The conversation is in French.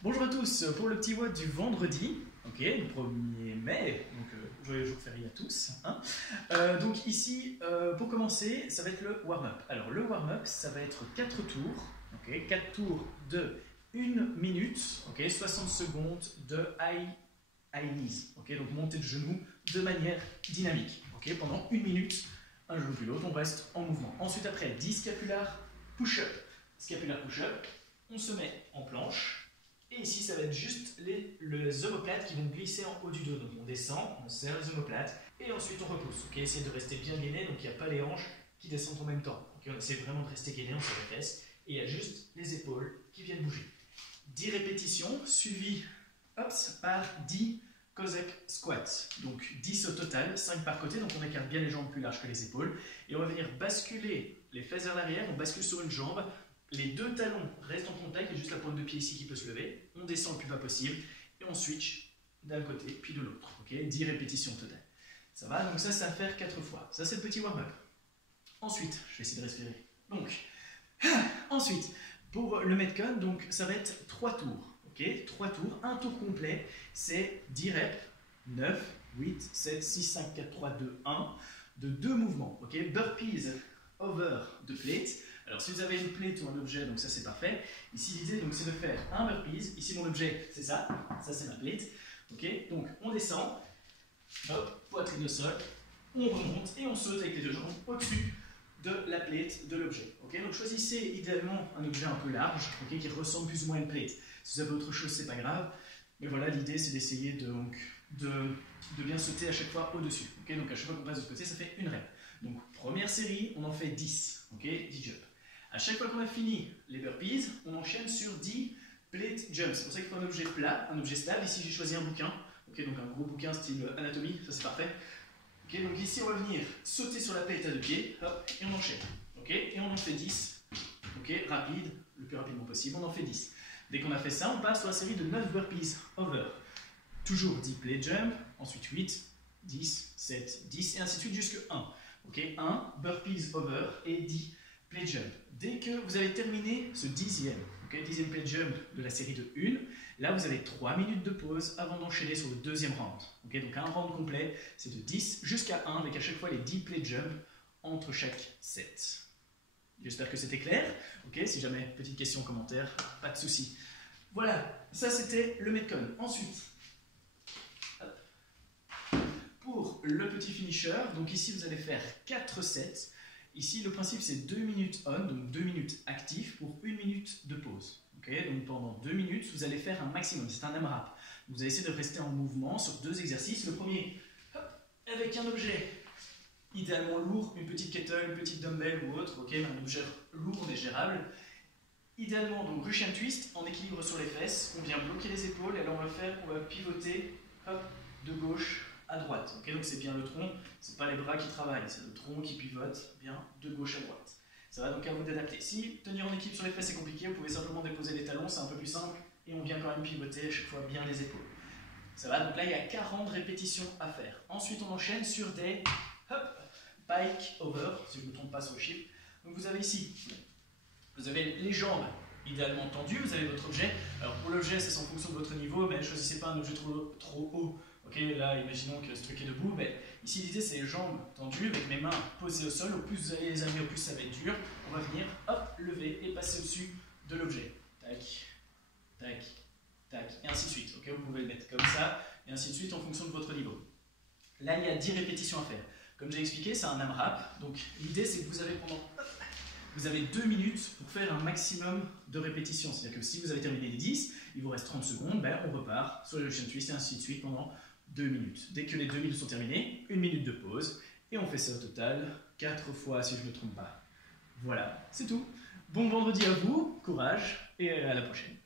Bonjour à tous, pour le petit vote du vendredi, ok, le 1er mai, donc joyeux jour férié à tous. Hein. Donc ici, pour commencer, ça va être le warm-up. Alors le warm-up, ça va être 4 tours, ok, 4 tours de 1 minute, ok, 60 secondes de high knees, ok, donc montée de genoux de manière dynamique, ok, pendant 1 minute, un genou puis l'autre, on reste en mouvement. Ensuite après, 10 scapular push-up. Scapular push-up, on se met en planche. Et ici, ça va être juste les omoplates qui vont glisser en haut du dos. Donc on descend, on serre les omoplates et ensuite on repousse. Okay, essayez de rester bien gainé, donc il n'y a pas les hanches qui descendent en même temps. Okay, on essaie vraiment de rester gainé, on se réfesse. Et il y a juste les épaules qui viennent bouger. 10 répétitions suivies par 10 Cossack squats. Donc 10 au total, 5 par côté. Donc on écarte bien les jambes plus larges que les épaules. Et on va venir basculer les fesses vers l'arrière. On bascule sur une jambe. Les deux talons restent en contact, il y a juste la pointe de pied ici qui peut se lever. On descend le plus bas possible et on switch d'un côté puis de l'autre. Okay, 10 répétitions totales. Ça va, donc ça va faire 4 fois. Ça, c'est le petit warm-up. Ensuite, je vais essayer de respirer. Donc, ensuite, pour le Metcon, donc ça va être 3 tours. Okay, 3 tours, un tour complet, c'est 10 reps, 9, 8, 7, 6, 5, 4, 3, 2, 1, de 2 mouvements. Okay, burpees over the plate. Alors si vous avez une plate ou un objet, donc ça c'est parfait. Ici l'idée c'est de faire un burpees. Ici mon objet c'est ça c'est ma plate. Okay, donc on descend, hop, poitrine au sol, on remonte et on saute avec les deux jambes au-dessus de la plate de l'objet. Okay, donc choisissez idéalement un objet un peu large, okay, qui ressemble plus ou moins à une plate. Si vous avez autre chose c'est pas grave, mais voilà l'idée c'est d'essayer de bien sauter à chaque fois au-dessus. Okay, donc à chaque fois qu'on passe de ce côté ça fait une rep. Donc première série on en fait 10, okay, 10 jumps. À chaque fois qu'on a fini les burpees, on enchaîne sur 10 plate jumps. C'est pour ça qu'il faut un objet plat, un objet stable. Ici, j'ai choisi un bouquin. Okay, donc un gros bouquin style anatomie, ça c'est parfait. Okay, donc ici, on va venir sauter sur la plate à deux pieds, hop, et on enchaîne. Okay, et on en fait 10. Okay, rapide, le plus rapidement possible, on en fait 10. Dès qu'on a fait ça, on passe sur la série de 9 burpees over. Toujours 10 plate jumps, ensuite 8, 10, 7, 10, et ainsi de suite jusqu'à 1. Okay, 1 burpees over et 10 plate jump. Dès que vous avez terminé ce 10e, okay, 10e plate jump de la série de 1, là vous avez 3 minutes de pause avant d'enchaîner sur le deuxième round. Okay, donc un round complet, c'est de 10 jusqu'à 1, avec à chaque fois les 10 plate jump entre chaque set. J'espère que c'était clair. Okay, si jamais, petite question, commentaire, pas de souci. Voilà, ça c'était le Metcon. Ensuite, pour le petit finisher, donc ici vous allez faire 4 sets. Ici, le principe, c'est 2 minutes on, donc 2 minutes actifs pour 1 minute de pause. Okay, donc pendant 2 minutes, vous allez faire un maximum, c'est un AMRAP. Vous allez essayer de rester en mouvement sur 2 exercices. Le premier, hop, avec un objet idéalement lourd, une petite kettle, une petite dumbbell ou autre, okay, un objet lourd mais gérable. Idéalement, donc Russian twist, en équilibre sur les fesses. On vient bloquer les épaules et là, on va pivoter hop, de gauche à droite. Okay, donc c'est bien le tronc, c'est pas les bras qui travaillent, c'est le tronc qui pivote bien de gauche à droite. Ça va donc à vous d'adapter. Si tenir en équipe sur les fesses c'est compliqué, vous pouvez simplement déposer les talons, c'est un peu plus simple, et on vient quand même pivoter à chaque fois bien les épaules. Ça va, donc là il y a 40 répétitions à faire. Ensuite on enchaîne sur des hop, pike over, si je ne me trompe pas sur le chiffre. Donc vous avez ici, vous avez les jambes idéalement tendues, vous avez votre objet. Alors pour l'objet c'est en fonction de votre niveau, mais ne choisissez pas un objet trop haut. Okay, là, imaginons que ce truc est debout. Mais ici, l'idée, c'est les jambes tendues avec mes mains posées au sol. Au plus vous allez les amener, au plus ça va être dur. On va venir, hop, lever et passer au-dessus de l'objet. Tac, tac, tac, et ainsi de suite. Okay, vous pouvez le mettre comme ça, et ainsi de suite en fonction de votre niveau. Là, il y a 10 répétitions à faire. Comme j'ai expliqué, c'est un AMRAP. Donc, l'idée, c'est que vous avez 2 minutes pour faire un maximum de répétitions. C'est-à-dire que si vous avez terminé les 10, il vous reste 30 secondes, ben, on repart sur le Russian twist et ainsi de suite pendant 2 minutes. Dès que les 2 minutes sont terminées, 1 minute de pause et on fait ça au total 4 fois si je ne me trompe pas. Voilà, c'est tout. Bon vendredi à vous, courage et à la prochaine.